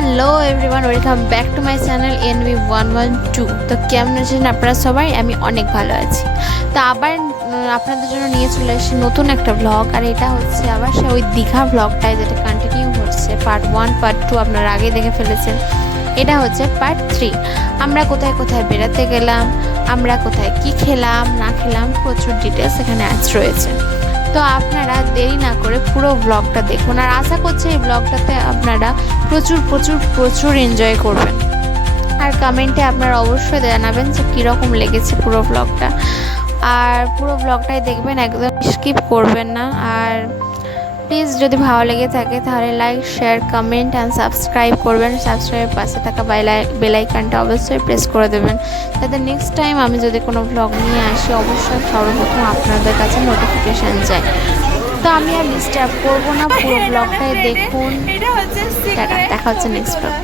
Hello everyone, welcome back to my channel NV112। তো কেমন আছেন আপনারা সবাই? আমি অনেক ভালো আছি। তো আবার আপনাদের জন্য নিয়ে চলে এসেছি নতুন একটা ব্লগ। আর এটা হচ্ছে আবার সে ওই দীঘা ব্লগটাই, যেটা কন্টিনিউ হচ্ছে। পার্ট 1 পার্ট 2 আপনারা আগে দেখে ফেলেছেন, এটা হচ্ছে পার্ট 3। আমরা কোথায় কোথায় বেড়াতে গেলাম, আমরা কোথায় কি খেলাম না খেলাম, প্রচুর ডিটেলস এখানে আজ রয়েছে। তো আপনারা দেরি না করে পুরো ব্লগটা দেখুন, আর আশা করছি এই ব্লগটাতে আপনারা প্রচুর প্রচুর প্রচুর এনজয় করবেন। আর কমেন্টে আপনারা অবশ্যই জানাবেন যে কীরকম লেগেছে পুরো ব্লগটা। আর পুরো ব্লগটাই দেখবেন, একদম স্কিপ করবেন না। আর প্লিজ যদি ভালো লেগে থাকে তাহলে like, share, comment and subscribe করবেন। সাবস্ক্রাইবের পাশে থাকা বেল আইকনটা অবশ্যই প্রেস করে দেবেন, যাতে নেক্সট টাইম আমি যদি কোনো ব্লগ নিয়ে আসি অবশ্যই সর্বপ্রথম আপনাদের কাছে নোটিফিকেশান যায়। তো আমি আর ডিস্টার্ব করবো না, পুরো ব্লগটাই দেখুন। দেখা হচ্ছে নেক্সট ব্লগ।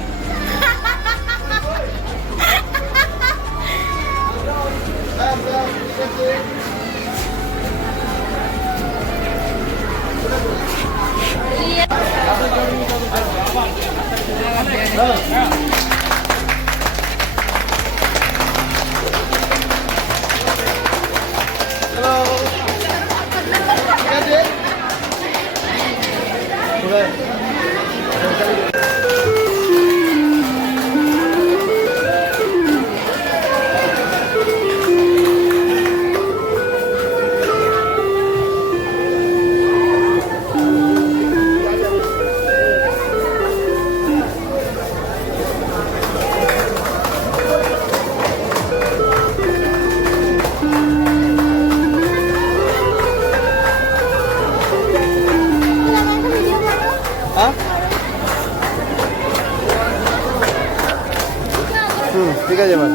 ঠিক আছে এবার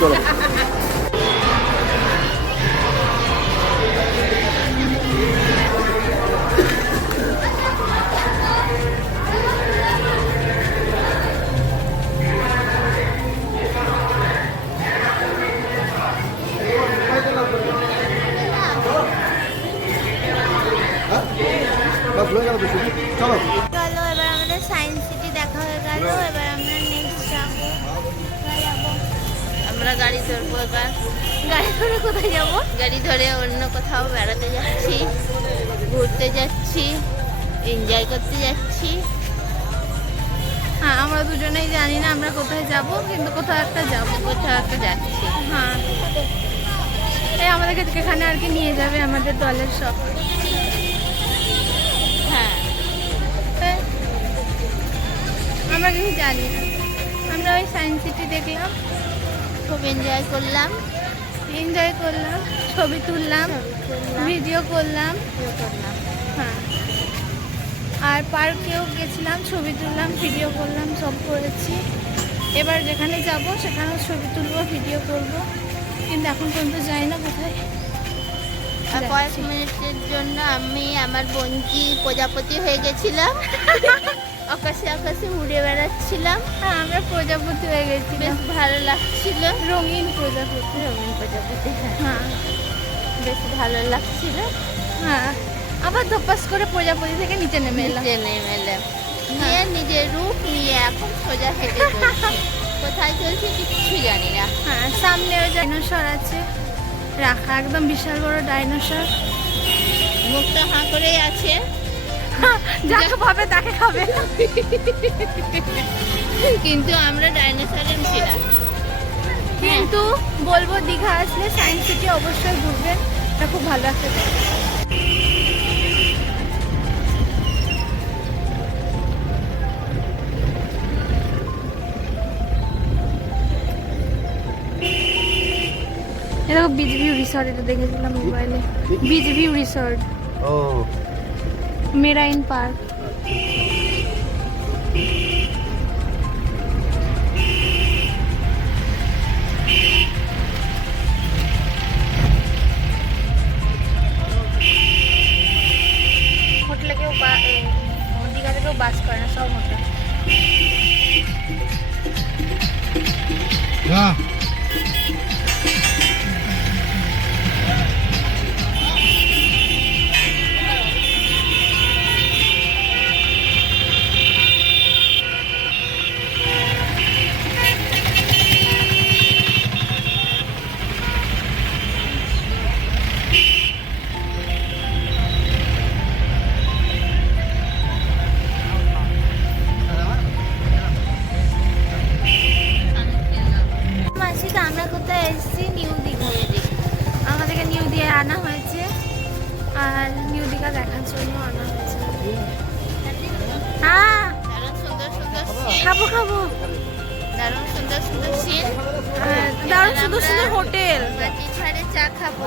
চলো। চলো, এবার আমাদের সায়েন্স সিটি দেখা হয়ে গেল। এবার আমরা নেক্সট যাবো। আমরা গাড়ি ধরবো এবার। গাড়ি ধরে কোথায় যাবো? গাড়ি ধরে অন্য কোথাও বেড়াতে যাচ্ছি, ঘুরতে যাচ্ছি, এনজয় করতে যাচ্ছি। হ্যাঁ, আমরা দুজনেই জানি না আমরা কোথায় যাব, কিন্তু কোথাও একটা যাবো, কোথাও একটা যাচ্ছি। হ্যাঁ, এই আমাদেরকে এখানে আর কি নিয়ে যাবে আমাদের দলের সব। হ্যাঁ, আমরা কিছু জানি না। আমরা ওই সায়েন্স সিটি দেখলাম, খুব এনজয় করলাম, ছবি তুললাম, ভিডিও করলাম। হ্যাঁ, আর পার্কেও গেছিলাম, ছবি তুললাম, ভিডিও করলাম, সব করেছি। এবার যেখানে যাব সেখানেও ছবি তুলবো, ভিডিও করব, কিন্তু এখন পর্যন্ত যাই না কোথায়। আর কয়েক মিনিটের জন্য আমি আমার বঞ্চি প্রজাপতি হয়ে গেছিলাম। আকাশে আকাশে উড়ে বেড়াচ্ছিলাম। হ্যাঁ, আমরা প্রজাপতি হয়ে গেছি, বেশ ভালো লাগছিল। রঙিন প্রজাপতি। হ্যাঁ, বেশ ভালো লাগছিল। হ্যাঁ, আবার ধপাস করে প্রজাপতি থেকে নিচে নেমে এলাম। নিয়ে নিজের রূপ নিয়ে এখন সোজা হেঁটে চলছি। কোথায় চলছি কিচ্ছু জানি না। হ্যাঁ, সামনেও ডাইনোসর আছে রাখা, একদম বিশাল বড় ডাইনোসর। মুখটা হাঁ করেই আছে, যাকে পাবে তাকে খাবে। কিন্তু আমরা ডাইনোসরের ছিলাম। কিন্তু বলবো দীঘা আসলে সায়েন্স সিটি অবশ্যই ঘুরবেন, এটা খুব ভালো একটা জায়গা। এরকম বিচ ভিউ রিসর্ট, এটা দেখেছিলাম মোবাইলে। বিচ ভিউ রিসর্ট, ও মেরাইন পার্ক। দীঘা থেকেও বাস করে না, সব হোটেল। মৃত্তিকা দেখার জন্য আনা হয়েছে। হ্যাঁ দারুণ সুন্দর সুন্দর খাবো খাবো। দারুণ সুন্দর সুন্দর সিন। দারুণ সুন্দর সুন্দর হোটেল। বাটি ছাড়ে চা খাবো।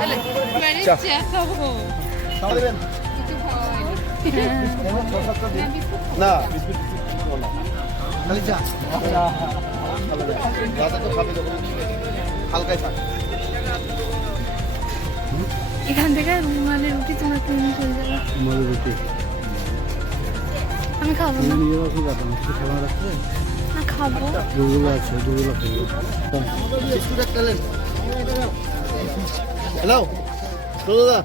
চা। চা খাবো। খাওয়া দেবেন? কিছু খাওয়া হয়নি। এমন 6-7টা দিন। না বিস্কুট খাবো না, খালি চা। ভালো লাগে। রাতে তো খাবে যখন হালকাই থাক। এখান থেকে মানে রুটি তোমরা কিনে চলে যাবে। মধু রুটি আমি খাবো না। রাখবে? না খাবো। দুগুলো আছে, দুগুলো খাবো। বিস্কুট একটা নেন। হ্যালো দাদা,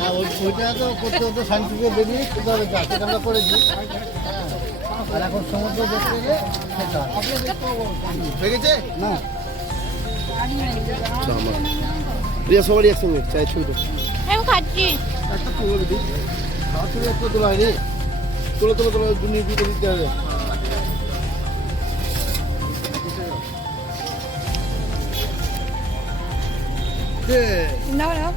না ওইটা তো করতে হতো সাইন্টিফিক বেরিয়ে করতে হবে, যা সেটা আমরা করেছি। আর এখন সমুদ্র দেখতে গেলে সেটা হয়ে গেছে না। প্রিয়া সবারই একসঙ্গে চাই ছুটো আমি খাচ্ছি। একটা তো বলে দিই, খাওয়ার থেকে একটু তোলা হয়নি। তোলো তোলো তোলো, দুনিয়া দিয়ে দিতে হবে। দাও দাও।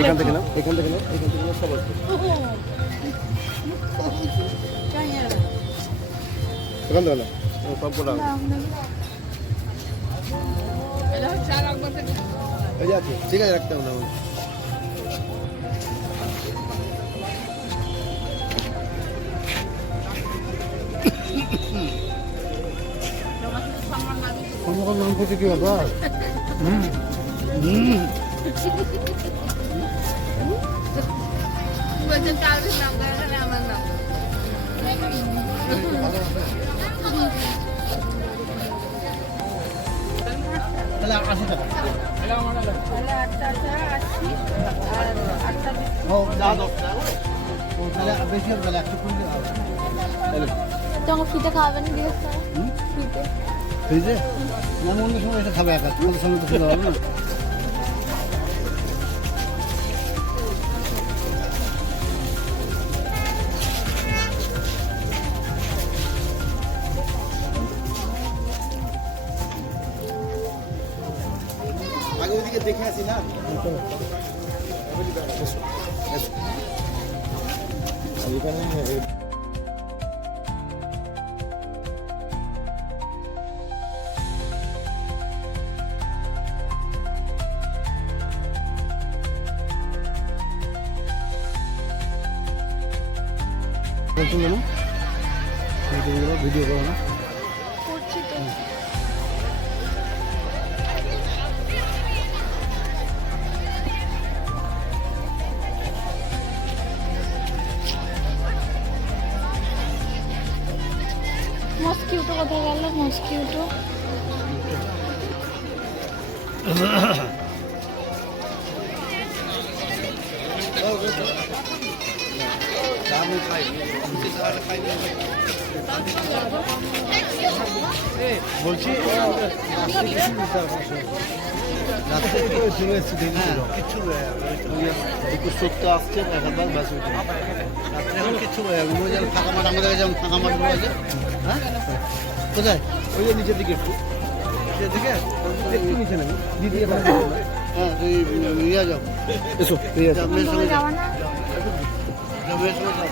এখান থেকে নাও, এখান থেকে নাও, এখান থেকে নাও, সবাই এখান থেকে নাও, সব কটা এই যে আছে, ঠিক আছে রাখতে হবে না। নাম করছে কি ব্যাপার? তাহলে 80 টাকা। বেশি হবে, 120 হবে। তোমাকে ফিতে খাওয়াবেন দিয়ে ফিতে। ফ্রিজে না, অন্য সময় এটা খাবে একা, তোমাদের সামনে তো খেতে হবে না। আগে ওইদিকে দেখে আসি না। বলছেন কেন? ভিডিও করো না। করছি তো। মস্কিউটো কোথায় গেল? মস্কিউটো বলছি একটু সত্য আসছে এখানবার ব্যাস রাত্রে এখন কিচ্ছু ফাঁকা মাঠ আমাদের কাছে ফাঁকা মাঠ আছে। হ্যাঁ কোথায়? ওই যে নিচের দিকে একটু নিচের দিকে একটু নিচে নেবে দিদি। হ্যাঁ তুই নিয়ে যাও, এসো নিয়ে যাও। আপনার সঙ্গে যাও, যাওয়া না। আপনার সঙ্গে যাও।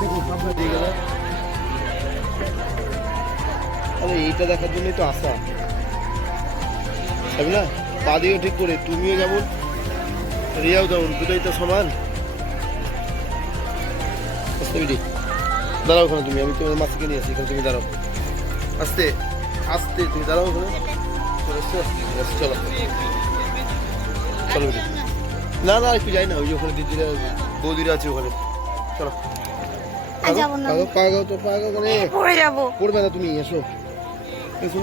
দেখুন আপনার দিয়ে গেল। আরে এইটা দেখার জন্যই তো আসা, তাই না? পা দিও ঠিক করে, তুমিও যেমন রিয়াও তেমন, দুটোই তো সমান। আস্তে বিটি দাঁড়াও ওখানে, তুমি আমি তোমার মাছকে নিয়ে আসি, এখানে তুমি দাঁড়াও। আস্তে আস্তে তুমি দাঁড়াও ওখানে। চলো চলো চলো বিটি। না না একটু যাই না, ওই যে ওখানে দিদিরা বৌদিরা আছে ওখানে। চলো যাবো না। পাগাও তো পাগাও ওখানে। পড়ে যাবো। পড়বে না তুমি, এসো এসো।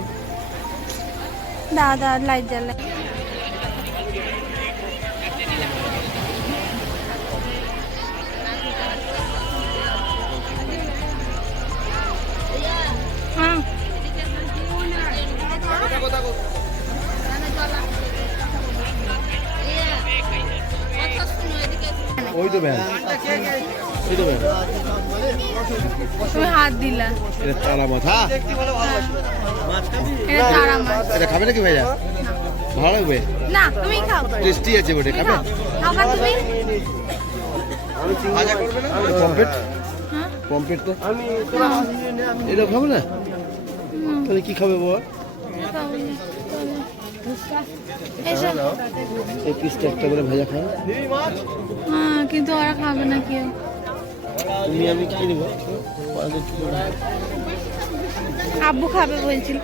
দাদা লাইট জ্বালে। হ্যাঁ ওই তো ভ্যান। এই তো ভাই, তুমি হাত দিলা। এটা তারা মাছ। হ্যাঁ, এটা তারা মাছ। এটা খাবে নাকি ভাইয়া? ভালো লাগবে, না তুমি খাও, টেস্টি আছে ওটা, তুমি খাবে? খাও, খাও না তুমি। ভাজা করবে না? পমফ্রেট, হ্যাঁ? পমফ্রেট তো এটা খাবে না? তাহলে কি খাবে বাবা? এসো। এই পিসটা একটা করে ভাজা খাবে। হ্যাঁ, কিন্তু ওরা খাবে না কেউ। তুমি আমি খেয়ে নেবো। আব্বু খাবে বলছিল।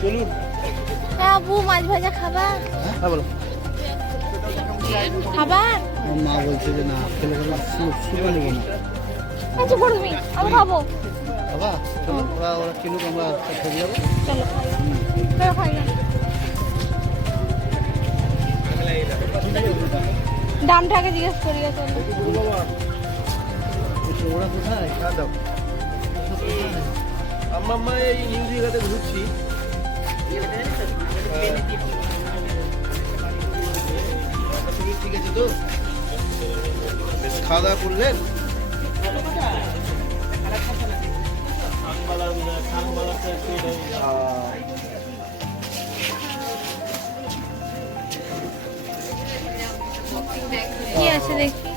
চলুন। আব্বু মাছ ভাজা খাবা? হ্যাঁ বলো। খাবা? আমার মা বলছে যে না খেলে খেলে শুরু নেবো না। আচ্ছা বড় তুমি, আমি খাবো। বাবা চলো, ওরা কিনুক, আমরা খেয়ে যাবো। চলো খাই। চলো খাই। দামটা আগে জিজ্ঞেস করি। চলো। ওরা কোথায়? খাওয়া দাও। আমরা এই নিউ দিঘাতে ঘুরছি। ঠিক আছে তো, বেশ খাওয়া দাওয়া করলেন? কি আছে দেখি।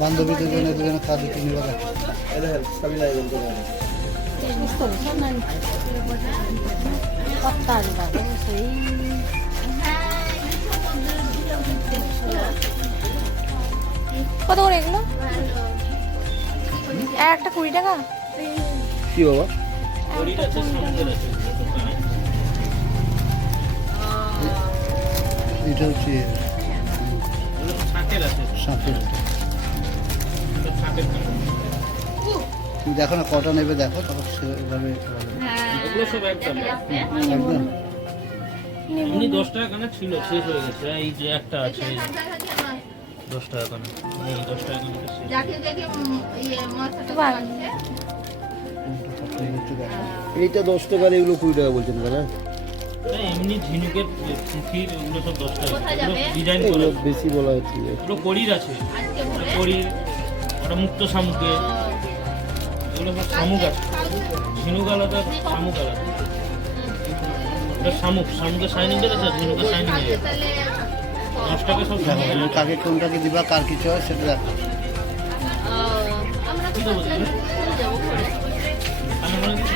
বান্ধবী দুজনে দুজনে খাওয়া দিতে নিয়ে গেছে। কত করে এগুলো? একটা 20 টাকা। কি বাবা? এটা হচ্ছে শাঁখের। তুমি দেখো না কটা নেবে, দেখো তখন সেভাবে এগুলো সব একদম একদম। এমনি 10 টাকা কানা ছিল, শেষ হয়ে গেছে। এই যে একটা আছে, এই 10 টাকা কানা, এই 10 টাকা কানাটা শেষ। এইটা 10 টাকার, এগুলো 20 টাকা বলছেন না? এই এমনি ঝিনুকের পুঁথির ওগুলো সব 10 টাকা, ডিজাইন এগুলো করা। বেশি বলা হচ্ছে। এগুলো কড়ির আছে, কড়ির, ওটা মুক্ত শামুকে, এগুলো সব শামুক আছে। ঝিনুক আলাদা, শামুক আলাদা। ওটা শামুক, শামুকের শাইনিংটা আছে, ঝিনুকের শাইনিং আছে। 10 টাকা সব শামুক। কাকে কোনটাকে দিবা, কার কিছু হয় সেটা দেখো। কি দেবো তুমি? আমি মনে করি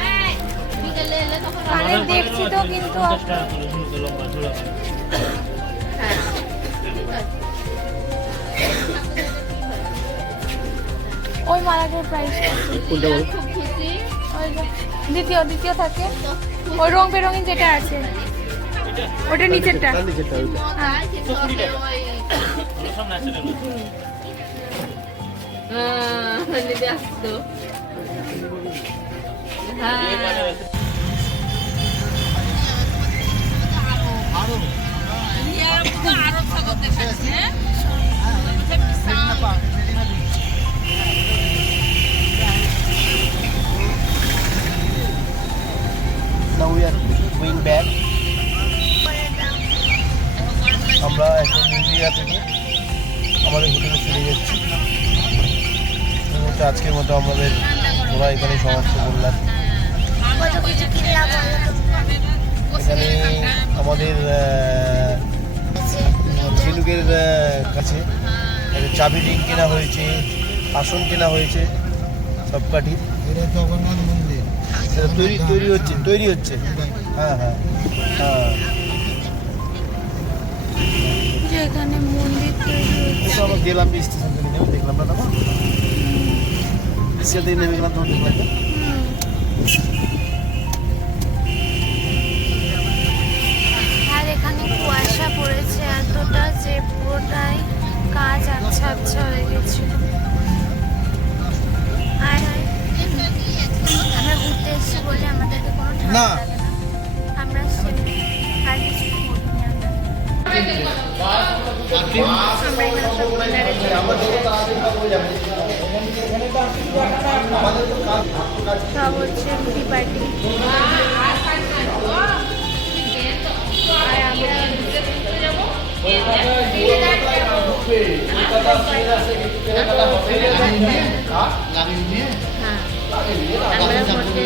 কানে দেখছি তো, কিন্তু 50 টাকা করে ঝিনুকের লম্বা ঝোলা। ওই মালাটার প্রাইস কোনটা বলো? ওই যে দ্বিতীয় থাকে, ওই রং বেরঙিন যেটা আছে, ওটা নিচেরটা। তার নিচেরটা ওইটা। হ্যাঁ। 20 টাকা। ওগুলো সব ন্যাচারাল আছে। এই বাজার আছে। Now we are going back. আমরা এখন ইন্ডিয়া থেকে আমাদের হোটেলে ফিরে যাচ্ছি। আজকের মতো আমাদের ঘোরা এখানে সমাপ্ত করলাম। এখানে আমাদের ঝিনুকের কাছে একটা চাবি রিং কেনা হয়েছে, আসন কেনা হয়েছে, সবকাঠি। এটা জগন্নাথ মন্দির তৈরি হচ্ছে। হ্যাঁ হ্যাঁ হ্যাঁ, যে এখানে মন্দির তৈরি হচ্ছে। আমরা গেলাম স্টেশন থেকে, নেমে দেখলাম না, তখন সেদিন নেমে গেলাম, তখন দেখলাম না। আর এখানে কুয়াশা পড়েছে এতটা যে পুরোটাই কাজ আচ্ছা আচ্ছা হয়ে গেছিল। আর আমরা ঘুরতে এসেছি বলে আমাদেরকে কোনো ঠান্ডা না। লাগে না। আমরা আর কিছু করিনি আমরা। আমরা এখানে সব ডিনারে সব হচ্ছে রুটি পার্টি। আর আমরা লাগিয়ে নিয়ে হ্যাঁ আমরা হোটেলে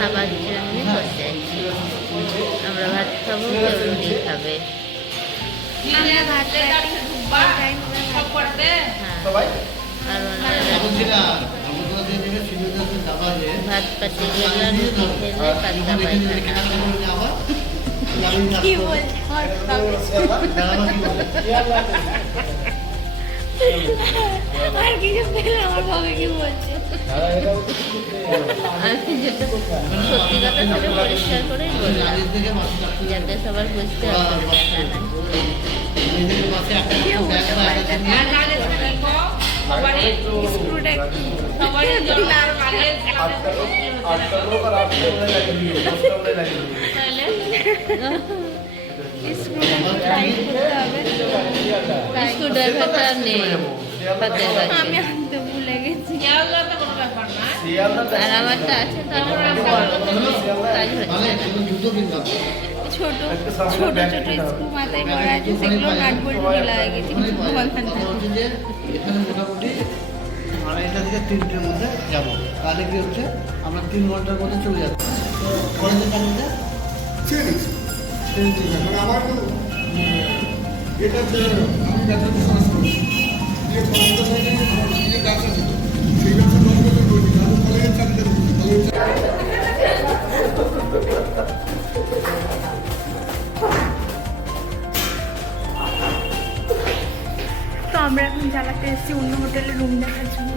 খাবার জন্য বসে আছি। আমরা ভাত খাবো, কেউ রুটি খাবে। আমরা ভাত খাই, টাইম হ্যাঁ আর ওনারা ভাত পাতি গেল, রুটি খেলে পাতলা পায়খানা। কি বলছে আর কিছু পেলে আমার বাবা কি বলছে আমি যেটা সত্যি কথা সেটা পরিষ্কার করেই বললাম, যাতে সবার বুঝতে অসুবিধা না হয়। স্ক্রুটা একটু স্ক্রুটা টাইট করতে হবে। স্ক্রুড্রাইভারটা নেই হাতের কাছে, আমি আনতে ভুলে গেছি। আর আমারটা আছে, তারপর কাজ হচ্ছে না। ছোট ছোট ছোট স্ক্রু মাথায় করা আছে, সেগুলো নাট বল্টু ঢিলা হয়ে গেছে, কিছু বলার নেই। যে এখানে মোটামুটি 2:30 থেকে 3টের মধ্যে যাবো। তাহলে কি হচ্ছে আমরা 3 ঘন্টার মধ্যে চলে যাবো কলেজের টাইমে। আমার এটা যে আমি ব্যবসা চাষ করি, যে ব্যবসা সাথে যে ব্যবসা ছিল সেই ব্যবসা 10 বছর করি, আমি কলেজের চাকরিতে তো আমরা এখন জ্বালাতে এসেছি অন্য হোটেলে রুম দেখার জন্য।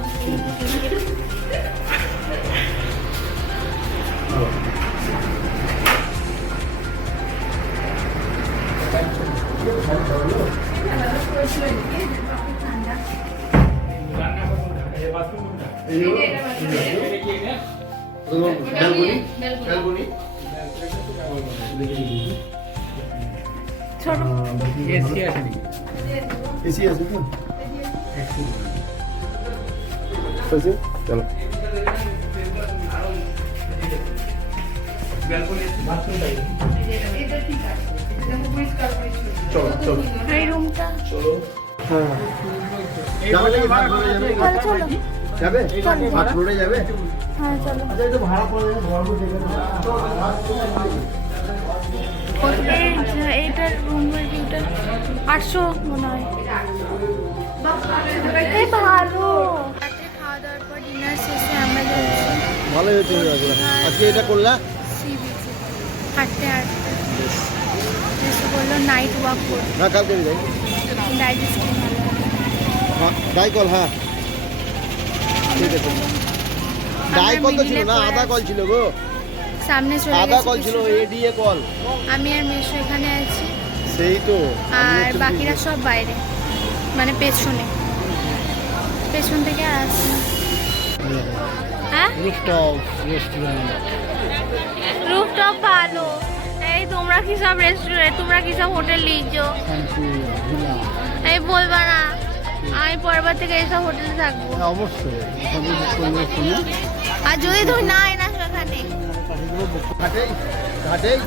ছোট এসি আছে তো? আছে? চলো। চলো চলো এই রুমটা হ্যাঁ যাবে নাকি ভাত রোডে যাবে? চলো যাবে ভাত রোডে যাবে? হ্যাঁ চলো। আচ্ছা এই তো ভাড়া পড়ে যাবে ঘর বসে এইটার রুমের ভিউটা 800 মনে হয়। এই ভালো। রাতে খাওয়া দাওয়ার পর ডিনার শেষে আমরা যাচ্ছি ভালোই হচ্ছে আজকে এটা করলা সি বিচে হাঁটতে হাঁটতে। এসে বললো নাইট ওয়াক করতে, না কালকে যাই ডাইজেস্ট ভালো হবে। হ্যাঁ ডাই কল হ্যাঁ ঠিক আছে ডাই কল তো ছিল না আধা কল ছিল গো সামনে চলে আধা গেছে কল ছিল কিছু। এডিএ কল আমি আর মেশো এখানে আছি, সেই তো আর বাকিরা সব বাইরে, মানে পেছনে, পেছন থেকে আর আসছে না। হ্যাঁ রুফটপ রেস্টুরেন্ট। রুফটপ ভালো। এই তোমরা কি সব রেস্টুরেন্ট, তোমরা কি সব হোটেল লিখছো? এই বলবা না, আমি পরবার থেকে এইসব হোটেলে থাকবো। অবশ্যই সবই বুক করলে ফোনে আর যদি তুমি না এনাস এখানে ঘাটেই ঘাটেই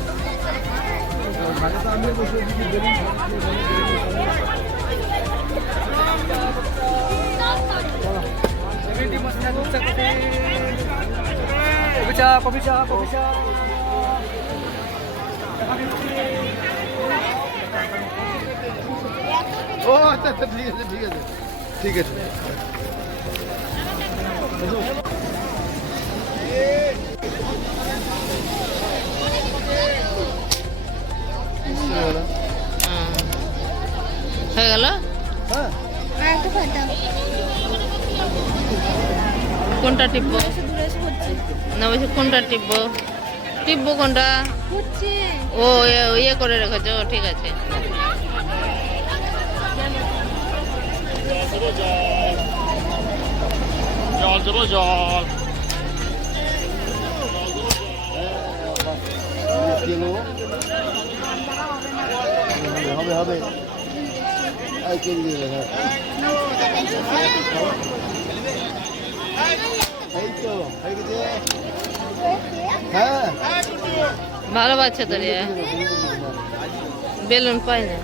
ও আচ্ছা আচ্ছা ঠিক আছে ঠিক আছে ঠিক আছে হয়ে গেল। হ্যাঁ আর একটা খাতাম কোনটা টিপবো দূরে এসে হচ্ছে না, বলছি কোনটা টিপবো? টিপবো কোনটা? হচ্ছে ও ইয়ে করে রেখেছো, ঠিক আছে। জল দেবো জল। হবে হবে এই কে দিয়ে দেবে এই তো হয়ে গেছে হ্যাঁ ভালো বাচ্চা তোর বেলুন পাই না।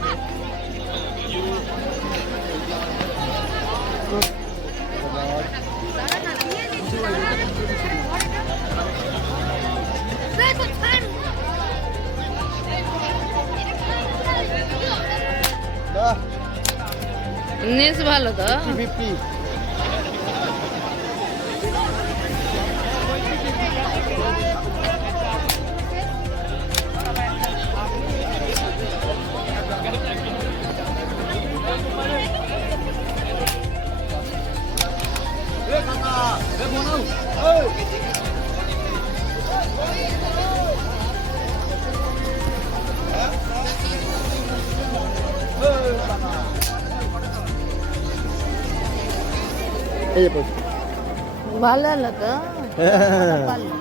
নেস ভালো তো 50 ভালো হলো তো